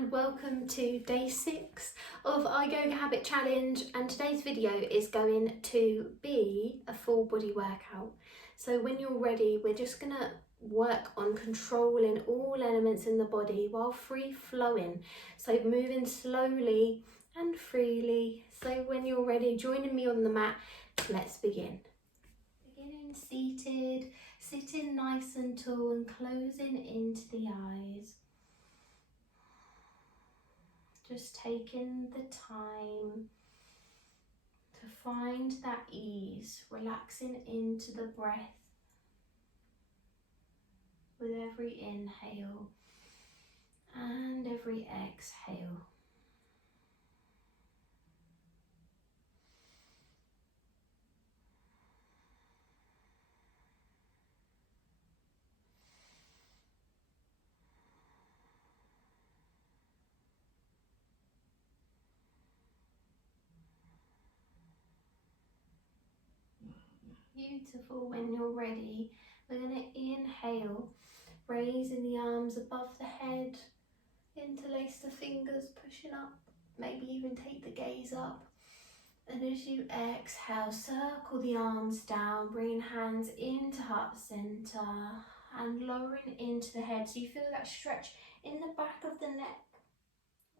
and welcome to day 6 of our Yoga Habit Challenge, and today's video is going to be a full body workout. So when you're ready, we're just going to work on controlling all elements in the body while free flowing, so moving slowly and freely. So when you're ready, joining me on the mat, let's begin. Beginning seated, sitting nice and tall and closing into the eyes. Just taking the time to find that ease, relaxing into the breath with every inhale and every exhale. Beautiful. When you're ready, we're going to inhale, raising the arms above the head, interlace the fingers, pushing up, maybe even take the gaze up. And as you exhale, circle the arms down, bringing hands into heart center and lowering into the head. So you feel that stretch in the back of the neck.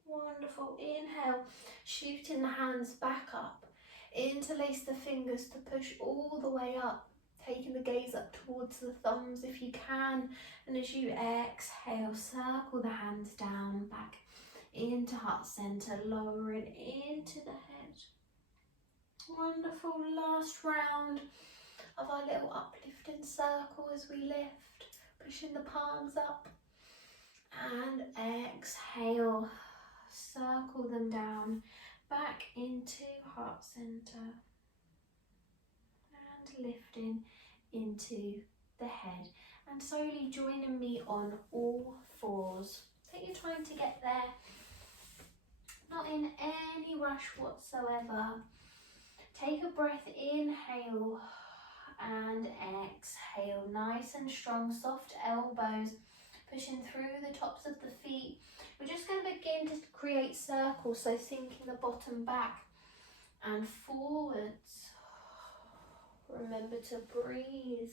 Wonderful. Inhale, shooting the hands back up. Interlace the fingers to push all the way up, taking the gaze up towards the thumbs if you can. And as you exhale, circle the hands down, back into heart center, lowering into the head. Wonderful. Last round of our little uplifting circle as we lift, pushing the palms up. And exhale, circle them down, back into heart center. And lifting into the head. And slowly joining me on all fours. Take your time to get there. Not in any rush whatsoever. Take a breath, inhale and exhale. Nice and strong, soft elbows, pushing through the tops of the feet. We're just going to begin to create circles, so sinking the bottom back and forwards. Remember to breathe.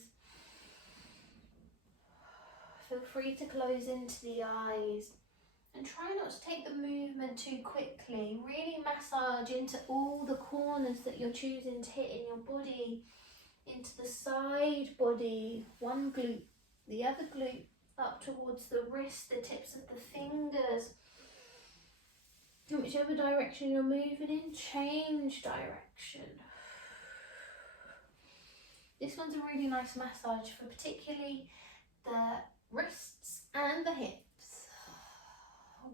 Feel free to close into the eyes. And try not to take the movement too quickly. Really massage into all the corners that you're choosing to hit in your body. Into the side body, one glute, the other glute, up towards the wrist, the tips of the fingers. In whichever direction you're moving in, change direction. This one's a really nice massage for particularly the wrists and the hips.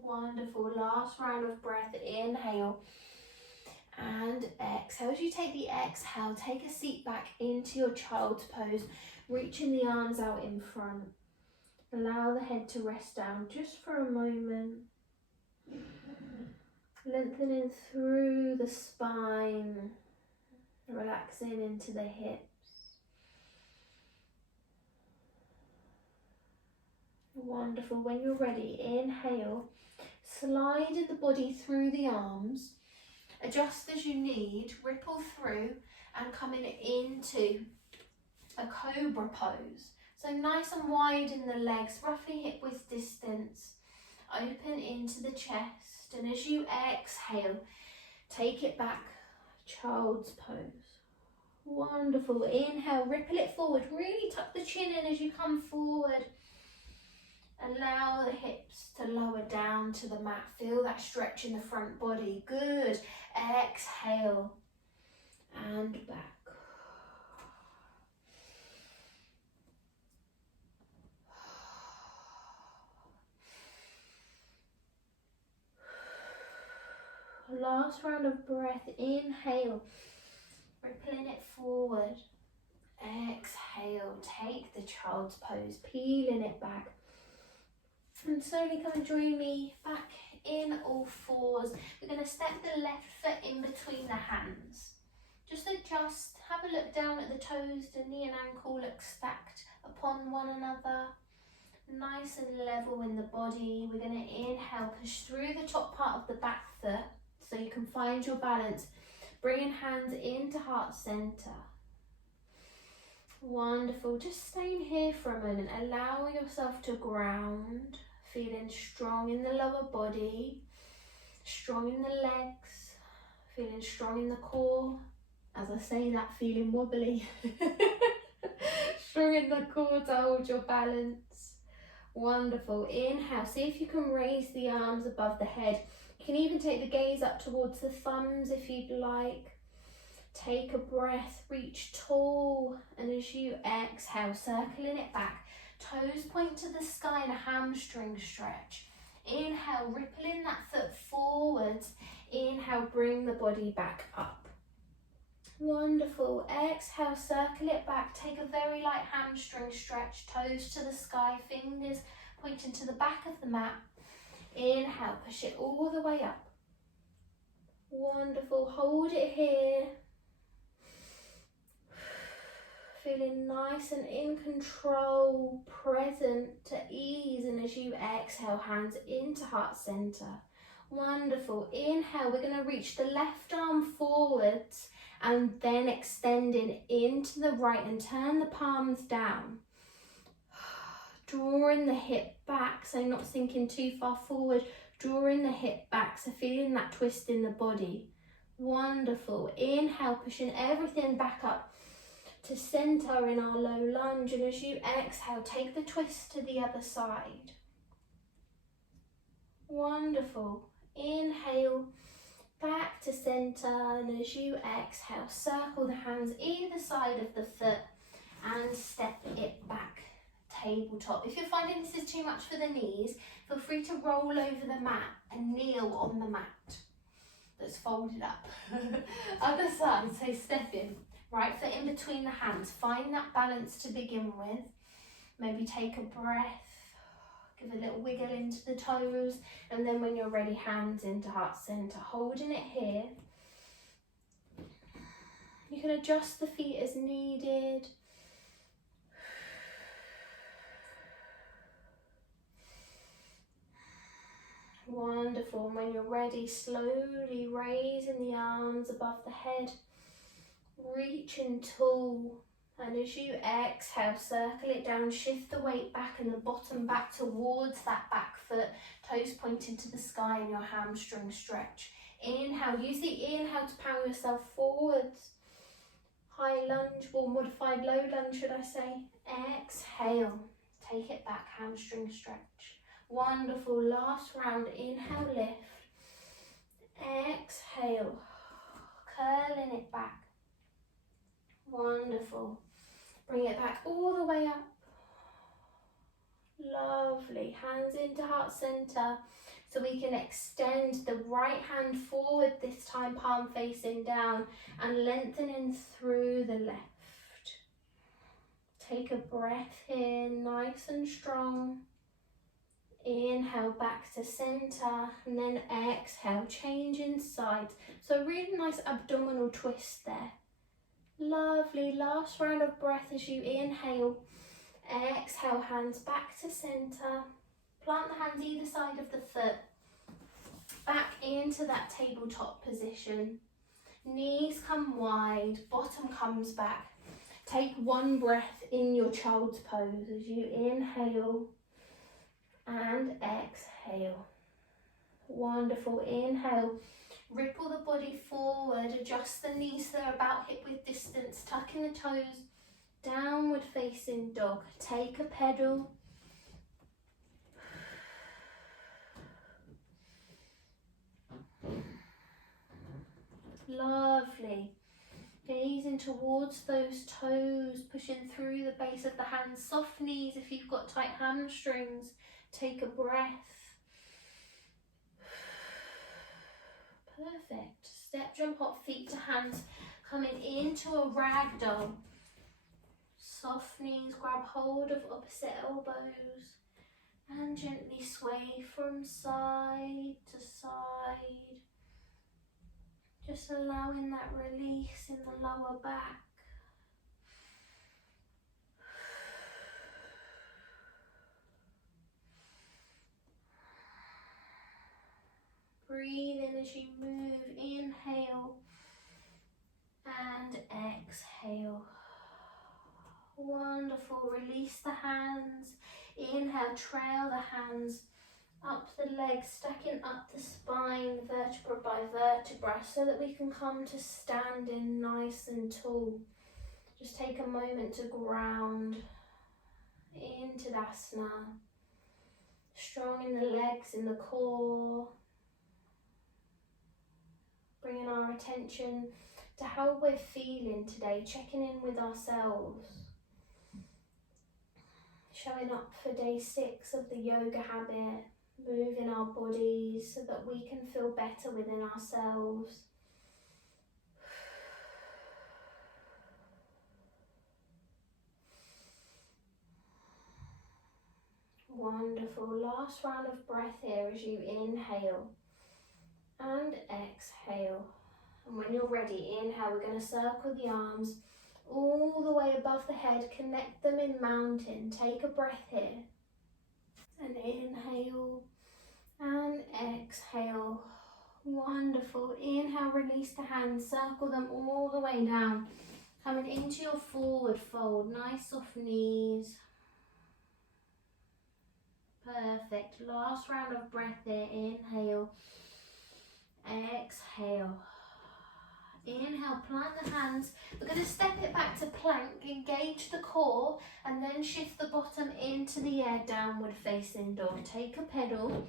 Wonderful. Last round of breath. Inhale and exhale. As you take the exhale, take a seat back into your child's pose, reaching the arms out in front. Allow the head to rest down just for a moment. Lengthening through the spine, relaxing into the hips. Wonderful. When you're ready, inhale. Slide the body through the arms, adjust as you need, ripple through and coming into a cobra pose. So nice and wide in the legs, roughly hip width distance, open into the chest, and as you exhale, take it back, child's pose. Wonderful. Inhale, ripple it forward, really tuck the chin in as you come forward. Allow the hips to lower down to the mat. Feel that stretch in the front body. Good. Exhale and back. Last round of breath. Inhale, rippling it forward. Exhale, take the child's pose, peeling it back. And slowly come and join me back in all fours. We're going to step the left foot in between the hands. Just adjust, have a look down at the toes. The knee and ankle look stacked upon one another. Nice and level in the body. We're going to inhale, push through the top part of the back foot so you can find your balance. Bringing hands into heart center. Wonderful. Just staying here for a moment. Allow yourself to ground. Feeling strong in the lower body, strong in the legs, feeling strong in the core. As I say that, feeling wobbly. Strong in the core to hold your balance. Wonderful. Inhale. See if you can raise the arms above the head. You can even take the gaze up towards the thumbs if you'd like. Take a breath, reach tall, and as you exhale, circling it back, toes point to the sky in a hamstring stretch. Inhale, rippling that foot forwards. Inhale, bring the body back up. Wonderful. Exhale, circle it back. Take a very light hamstring stretch, toes to the sky, fingers pointing to the back of the mat. Inhale, push it all the way up. Wonderful. Hold it here. Feeling nice and in control, present, to ease, and as you exhale, hands into heart center. Wonderful. Inhale, we're going to reach the left arm forwards and then extending into the right and turn the palms down. Drawing the hip back, so not sinking too far forward, drawing the hip back, so feeling that twist in the body. Wonderful. Inhale, pushing everything back up to center in our low lunge, and as you exhale, take the twist to the other side. Wonderful. Inhale, back to center, and as you exhale, circle the hands either side of the foot and step it back. Tabletop. If you're finding this is too much for the knees, feel free to roll over the mat and kneel on the mat that's folded up. Other side, so step in. Right foot in between the hands. Find that balance to begin with. Maybe take a breath. Give a little wiggle into the toes. And then when you're ready, hands into heart center. Holding it here. You can adjust the feet as needed. Wonderful. And when you're ready, slowly raising the arms above the head. Reaching tall, and as you exhale, circle it down, shift the weight back and the bottom back towards that back foot, toes pointing to the sky in your hamstring stretch. Inhale, use the inhale to power yourself forwards. High lunge or modified low lunge, should I say. Exhale, take it back, hamstring stretch. Wonderful. Last round. Inhale, lift. Exhale, curling it back. Wonderful. Bring it back all the way up. Lovely. Hands into heart center. So we can extend the right hand forward this time, palm facing down, and lengthening through the left. Take a breath here, nice and strong. Inhale back to center, and then exhale, changing sides. So really nice abdominal twist there. Lovely. Last round of breath as you inhale. Exhale, hands back to center. Plant the hands either side of the foot. Back into that tabletop position. Knees come wide, bottom comes back. Take one breath in your child's pose as you inhale and exhale. Wonderful. Inhale. Ripple the body forward, adjust the knees so they're about hip width distance, tucking the toes, downward facing dog. Take a pedal. Lovely. Gazing towards those toes, pushing through the base of the hands. Soft knees if you've got tight hamstrings. Take a breath. Perfect. Step, jump, hop, feet to hands, coming into a ragdoll. Soft knees, grab hold of opposite elbows and gently sway from side to side. Just allowing that release in the lower back. Breathe in as you move. Inhale and exhale. Wonderful. Release the hands. Inhale, trail the hands up the legs, stacking up the spine, vertebra by vertebra, so that we can come to standing nice and tall. Just take a moment to ground into Tadasana. Strong in the legs, in the core. Bringing our attention to how we're feeling today, checking in with ourselves. Showing up for day 6 of the yoga habit, moving our bodies so that we can feel better within ourselves. Wonderful. Last round of breath here as you inhale and exhale. And when you're ready, inhale, we're going to circle the arms all the way above the head, connect them in mountain. Take a breath here. And inhale and exhale. Wonderful. Inhale, release the hands, circle them all the way down. Coming into your forward fold, nice soft knees. Perfect. Last round of breath here. Inhale, exhale. Inhale, plant the hands. We're going to step it back to plank, engage the core, and then shift the bottom into the air, downward facing dog. Take a pedal.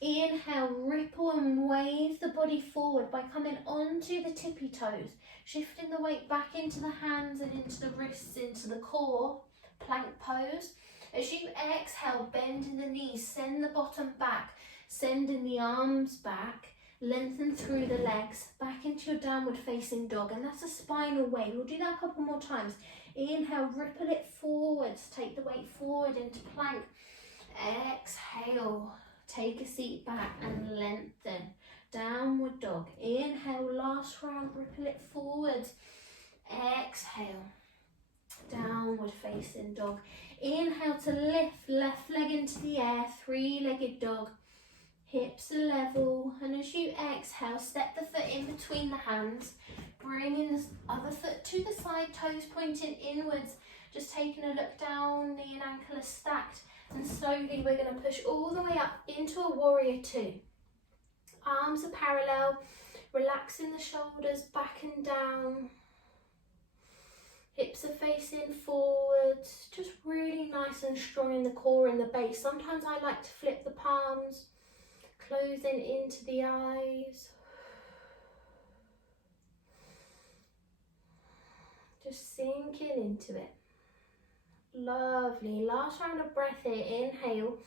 Inhale, ripple and wave the body forward by coming onto the tippy toes, shifting the weight back into the hands and into the wrists, into the core, plank pose. As you exhale, bend in the knees, send the bottom back, sending the arms back, lengthen through the legs, back into your downward facing dog, and that's a spinal wave. We'll do that a couple more times. Inhale, ripple it forwards, take the weight forward into plank. Exhale, take a seat back and lengthen. Downward dog. Inhale, last round, ripple it forwards. Exhale, downward facing dog. Inhale to lift, left leg into the air, 3-legged dog. Hips are level, and as you exhale, step the foot in between the hands, bringing the other foot to the side, toes pointing inwards, just taking a look down, knee and ankle are stacked, and slowly we're going to push all the way up into a warrior 2. Arms are parallel, relaxing the shoulders back and down, hips are facing forwards, just really nice and strong in the core and the base. Sometimes I like to flip the palms, closing into the eyes. Just sinking into it. Lovely. Last round of breath here. Inhale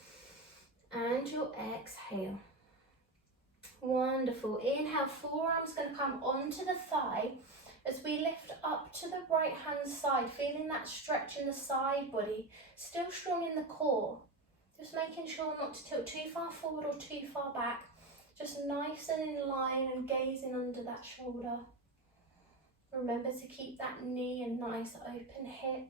and your exhale. Wonderful. Inhale, forearms going to come onto the thigh as we lift up to the right hand side, feeling that stretch in the side body, still strong in the core. Just making sure not to tilt too far forward or too far back. Just nice and in line and gazing under that shoulder. Remember to keep that knee a nice open hip.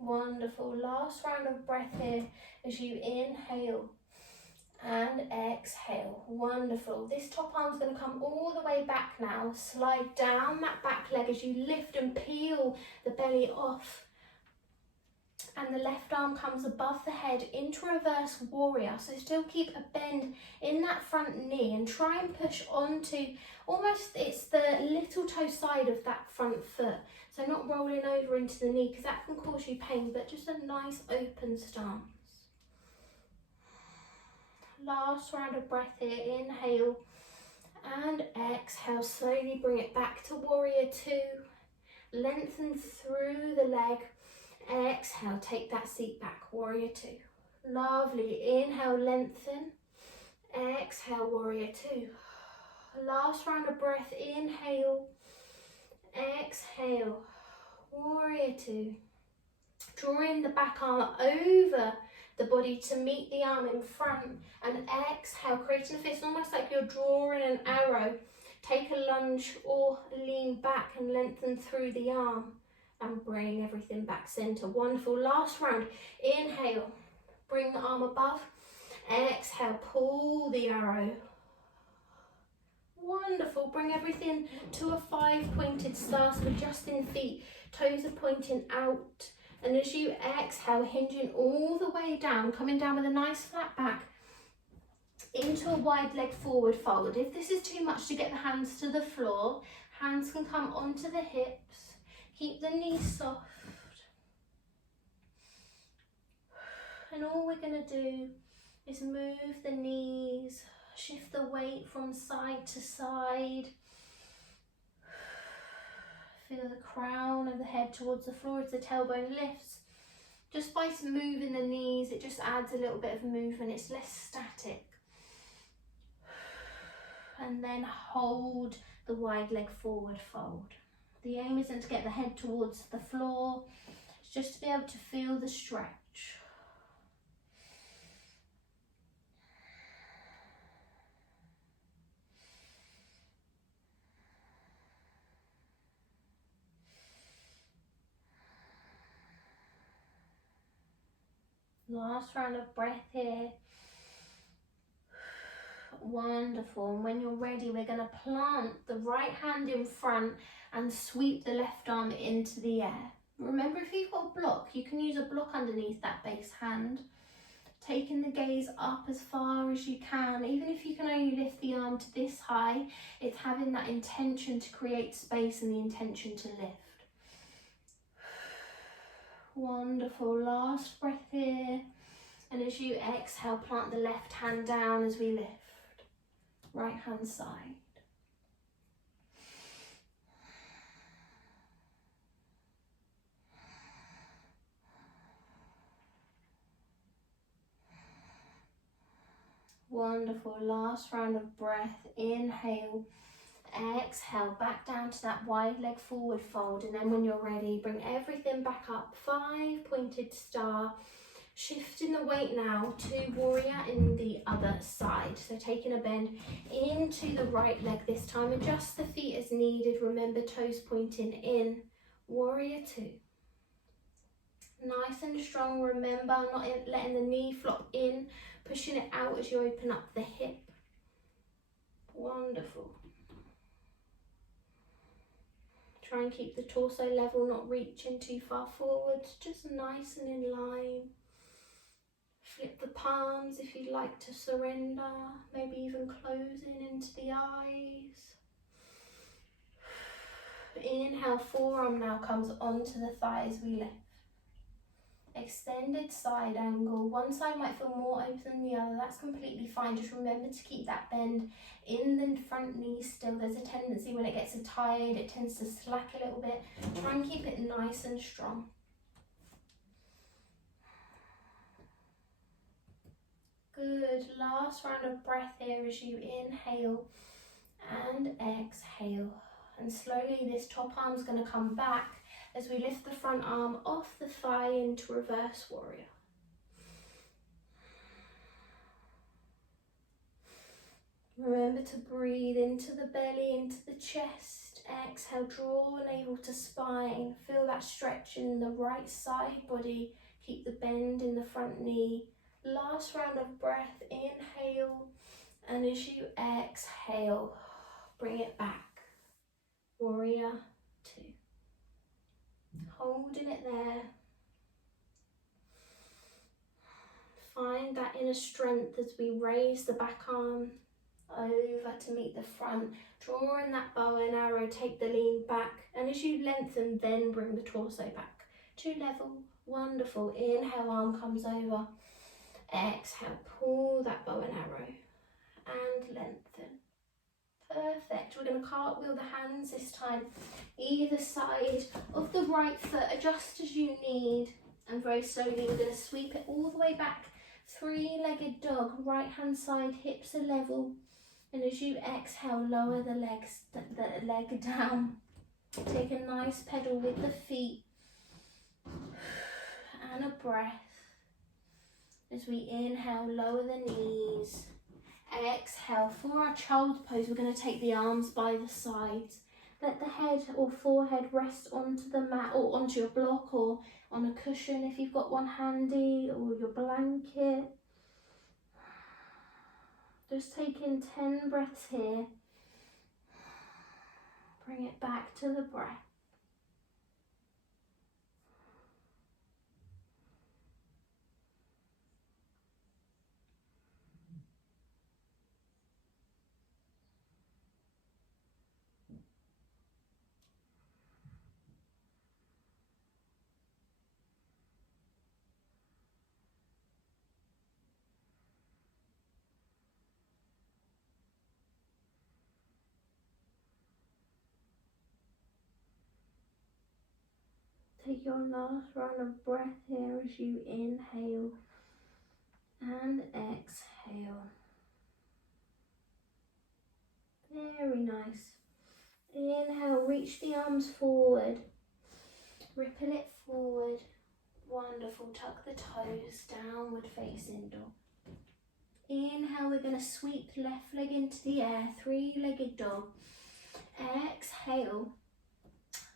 Wonderful. Last round of breath here as you inhale and exhale. Wonderful. This top arm's going to come all the way back now. Slide down that back leg as you lift and peel the belly off. And the left arm comes above the head into reverse warrior. So still keep a bend in that front knee and try and push onto almost, it's the little toe side of that front foot. So not rolling over into the knee because that can cause you pain, but just a nice open stance. Last round of breath here. Inhale and exhale. Slowly bring it back to warrior 2. Lengthen through the leg. Exhale, take that seat back, warrior 2. Lovely. Inhale, lengthen. Exhale, warrior 2. Last round of breath. Inhale. Exhale, warrior 2. Drawing the back arm over the body to meet the arm in front, and exhale, creating a fist almost like you're drawing an arrow. Take a lunge or lean back and lengthen through the arm. and bring everything back center. Wonderful. Last round. Inhale, bring the arm above. Exhale, pull the arrow. Wonderful. Bring everything to a 5-pointed star, so adjusting feet, toes are pointing out. And as you exhale, hinging all the way down, coming down with a nice flat back, into a wide leg forward fold. If this is too much to get the hands to the floor, hands can come onto the hips. Keep the knees soft. And all we're going to do is move the knees, shift the weight from side to side. Feel the crown of the head towards the floor as the tailbone lifts. Just by moving the knees, it just adds a little bit of movement. It's less static. And then hold the wide leg forward fold. The aim isn't to get the head towards the floor, it's just to be able to feel the stretch. Last round of breath here. Wonderful. And when you're ready, we're going to plant the right hand in front and sweep the left arm into the air. Remember, if you've got a block, you can use a block underneath that base hand. Taking the gaze up as far as you can. Even if you can only lift the arm to this high, it's having that intention to create space and the intention to lift. Wonderful. Last breath here. And as you exhale, plant the left hand down as we lift. Right hand side. Wonderful. Last round of breath. Inhale. Exhale, back down to that wide leg forward fold, and then when you're ready, bring everything back up, 5-pointed star, shifting the weight now to warrior in the other side. So taking a bend into the right leg this time, adjust the feet as needed, remember toes pointing in, warrior 2. Nice and strong, remember not letting the knee flop in, pushing it out as you open up the hip. Wonderful. Try and keep the torso level, not reaching too far forward, just nice and in line. Flip the palms if you'd like to surrender, maybe even closing into the eyes. Inhale, forearm now comes onto the thighs, we lift. Extended side angle. One side might feel more open than the other, that's completely fine. Just remember to keep that bend in the front knee still. There's a tendency when it gets tired, it tends to slack a little bit. Try and keep it nice and strong. Good. Last round of breath here as you inhale and exhale. And slowly this top arm's going to come back as we lift the front arm off the thigh into reverse warrior. Remember to breathe into the belly, into the chest. Exhale, draw navel to spine. Feel that stretch in the right side body. Keep the bend in the front knee. Last round of breath, inhale. And as you exhale, bring it back. Warrior 2. Holding it there. Find that inner strength as we raise the back arm over to meet the front. Drawing that bow and arrow, take the lean back. And as you lengthen, then bring the torso back to level. Wonderful. Inhale, arm comes over. Exhale, pull that bow and arrow and lengthen. Perfect. We're going to cartwheel the hands this time, either side of the right foot, adjust as you need, and very slowly we're going to sweep it all the way back. 3-legged dog, right hand side, hips are level, and as you exhale, lower the leg down. Take a nice pedal with the feet, and a breath. As we inhale, lower the knees. Exhale, for our child's pose, we're going to take the arms by the sides Let the head or forehead rest onto the mat or onto your block or on a cushion if you've got one handy, or your blanket. Just take in 10 breaths here. Bring it back to the breath. Take your last round of breath here as you inhale and exhale. Very nice. Inhale, reach the arms forward. Ripple it forward. Wonderful. Tuck the toes, downward facing dog. Inhale, we're going to sweep left leg into the air, three-legged dog. Exhale,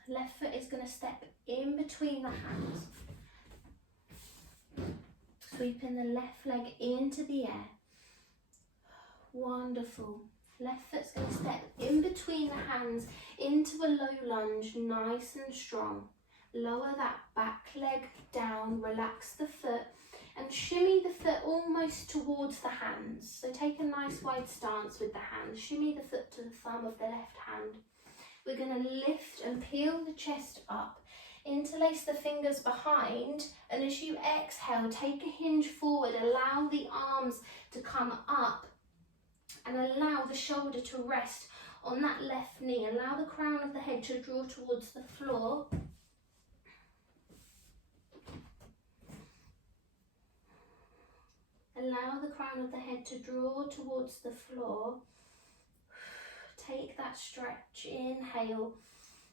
left foot is going to step in between the hands. Sweeping the left leg into the air. Wonderful. Left foot's going to step in between the hands into a low lunge, nice and strong. Lower that back leg down, relax the foot and shimmy the foot almost towards the hands. So take a nice wide stance with the hands. Shimmy the foot to the thumb of the left hand. We're going to lift and peel the chest up. Interlace the fingers behind, and as you exhale, take a hinge forward. Allow the arms to come up and allow the shoulder to rest on that left knee. Allow the crown of the head to draw towards the floor. Allow the crown of the head to draw towards the floor. Take that stretch, inhale,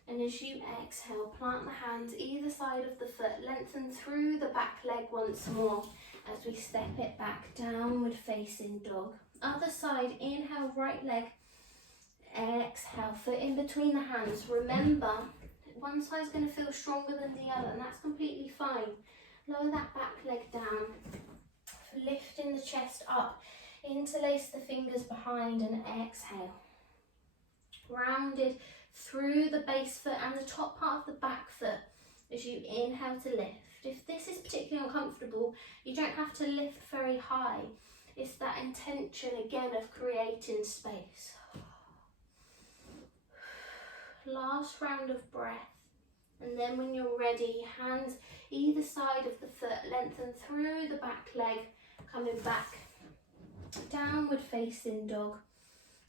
and as you exhale, plant the hands either side of the foot, lengthen through the back leg once more as we step it back, downward facing dog. Other side, inhale, right leg, exhale, foot in between the hands. Remember, one side's going to feel stronger than the other, and that's completely fine. Lower that back leg down, lifting the chest up, interlace the fingers behind and exhale. Rounded through the base foot and the top part of the back foot as you inhale to lift. If this is particularly uncomfortable, you don't have to lift very high. It's that intention again of creating space. Last round of breath, and then when you're ready, hands either side of the foot, lengthen through the back leg, coming back, downward facing dog.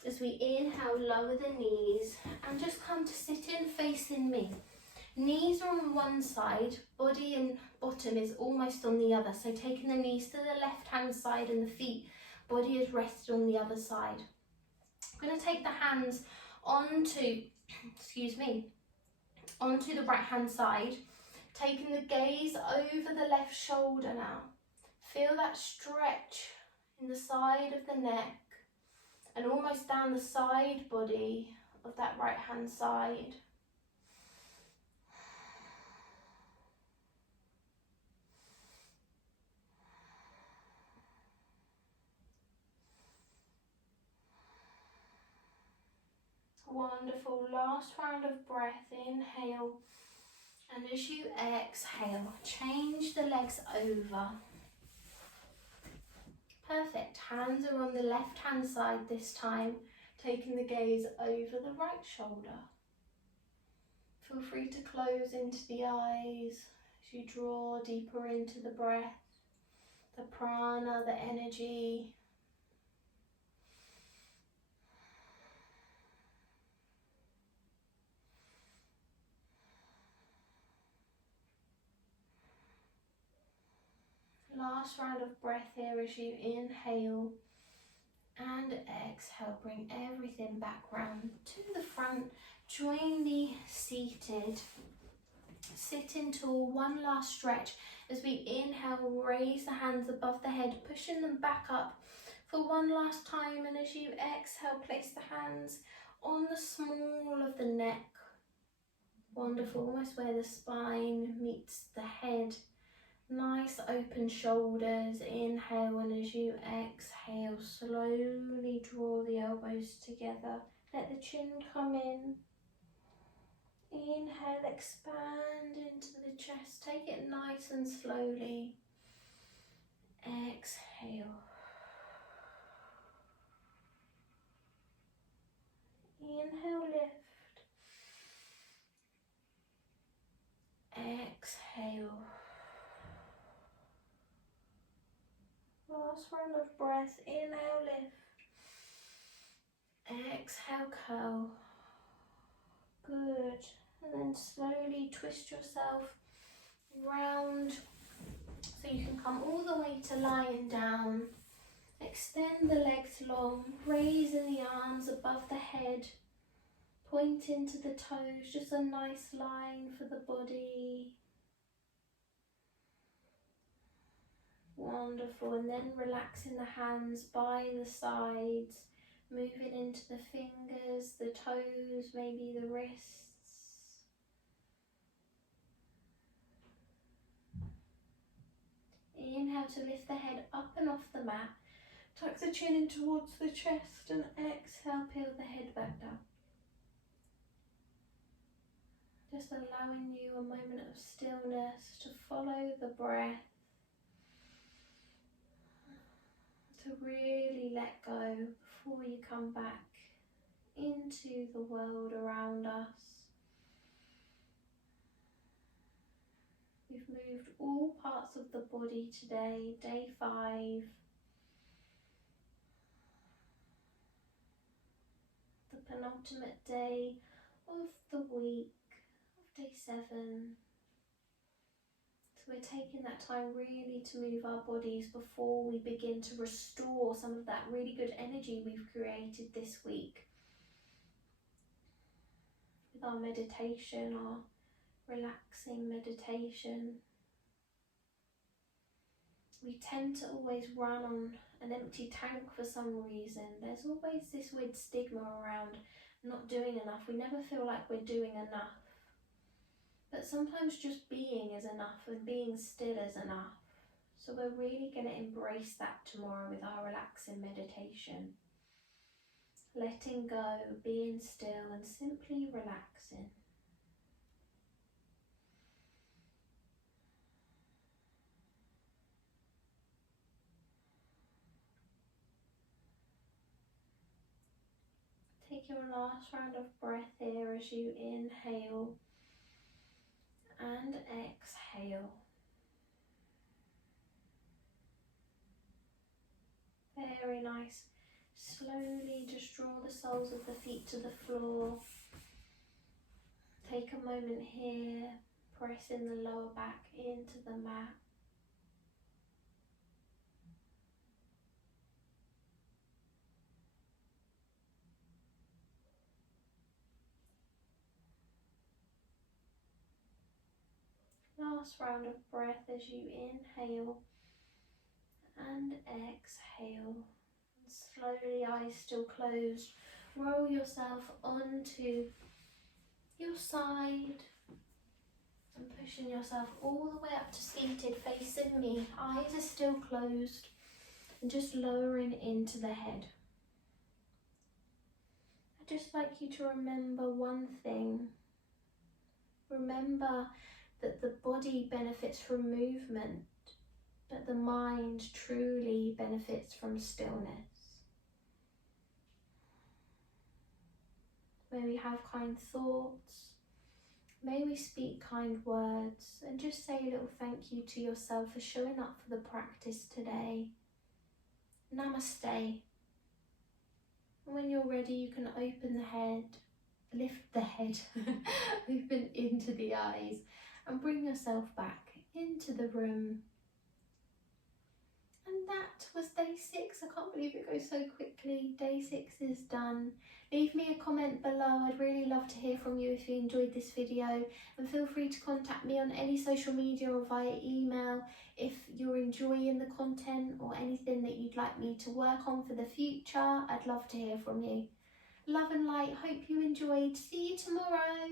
As we inhale, lower the knees and just come to sit in facing me. Knees are on one side, body and bottom is almost on the other. So taking the knees to the left hand side and the feet, body is rested on the other side. I'm going to take the hands onto, onto the right hand side, taking the gaze over the left shoulder now. Feel that stretch in the side of the neck and almost down the side body of that right hand side. Wonderful. Last round of breath. Inhale. And as you exhale, change the legs over. Perfect. Hands are on the left hand side this time, taking the gaze over the right shoulder. Feel free to close into the eyes as you draw deeper into the breath, the prana, the energy. Last round of breath here as you inhale and exhale. Bring everything back round to the front. Join the seated. Sit into one last stretch. As we inhale, raise the hands above the head, pushing them back up for one last time. And as you exhale, place the hands on the small of the neck Wonderful, almost where the spine meets the head. Nice open shoulders. Inhale, and as you exhale, slowly draw the elbows together. Let the chin come in. Inhale, expand into the chest. Take it nice and slowly. Exhale. Inhale, lift. Exhale. Last round of breath. Inhale, lift. Exhale, curl. Good. And then slowly twist yourself round so you can come all the way to lying down. Extend the legs long, raising the arms above the head, point into the toes, just a nice line for the body. Wonderful. And then relaxing the hands by the sides, moving into the fingers, the toes, maybe the wrists. Inhale to lift the head up and off the mat. Tuck the chin in towards the chest and exhale, peel the head back down. Just allowing you a moment of stillness to follow the breath, to really let go before you come back into the world around us. We've moved all parts of the body today, day 5. The penultimate day of the week, of day 7. So we're taking that time really to move our bodies before we begin to restore some of that really good energy we've created this week. With our meditation, our relaxing meditation. We tend to always run on an empty tank for some reason. There's always this weird stigma around not doing enough. We never feel like we're doing enough. But sometimes just being is enough, and being still is enough. So we're really going to embrace that tomorrow with our relaxing meditation. Letting go, being still, and simply relaxing. Take your last round of breath here as you inhale and exhale. Very nice. Slowly just draw the soles of the feet to the floor. Take a moment here, pressing the lower back into the mat. Last round of breath as you inhale and exhale. And slowly, eyes still closed, roll yourself onto your side and pushing yourself all the way up to seated, facing me. Eyes are still closed and just lowering into the head. I'd just like you to remember one thing. Remember that the body benefits from movement, but the mind truly benefits from stillness. May we have kind thoughts, may we speak kind words, and just say a little thank you to yourself for showing up for the practice today. Namaste. And when you're ready, you can open the head, lift the head, open into the eyes, and bring yourself back into the room. And that was day 6. I can't believe it goes so quickly. Day 6 is done. Leave me a comment below. I'd really love to hear from you if you enjoyed this video. And feel free to contact me on any social media or via email if you're enjoying the content or anything that you'd like me to work on for the future. I'd love to hear from you. Love and light. Hope you enjoyed. See you tomorrow.